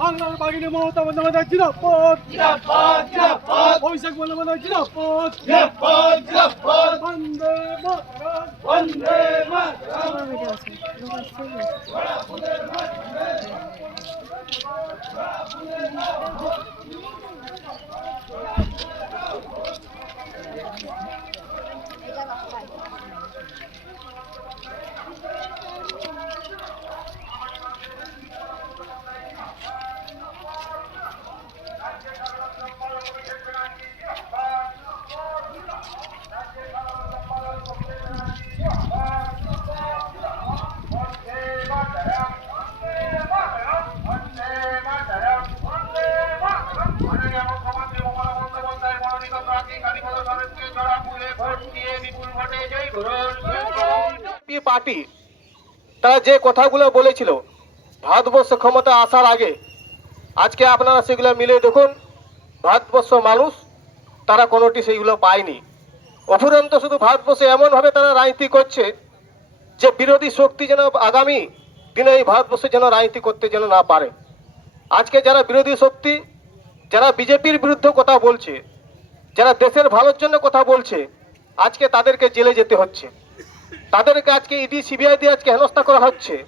বাংলার বাগিনী মমতা বন্দ্যোপাধ্যায় জিন্দাবাদ অভিষেক বন্দ্যোপাধ্যায় জিন্দাবাদ বন্দে মাতরম বন্দে পার্টি, তারা যে কথাগুলো বলেছিল, ভারতবর্ষ ক্ষমতা আসার আগে, আজকে আপনারা সেগুলো মিলে দেখুন, ভারতবর্ষ মানুষ, তারা কোনোটি সেইগুলো পায়নি। অফুরন্ত শুধু ভারতবর্ষে এমনভাবে তারা রাজনীতি করছে, যে বিরোধী শক্তি যেন আগামী দিনে এই ভারতবর্ষে যেন রাজনীতি করতে যেন না পারে। আজকে যারা বিরোধী শক্তি যারা বিজেপির বিরুদ্ধে কথা বলছে, যারা দেশের ভালোর জন্য কথা বলছে, আজকে তাদেরকে জেলে যেতে হচ্ছে। তাদেরকে আজকে ইডি, সিবিআই দিয়ে আজকে হেনস্থা করা হচ্ছে।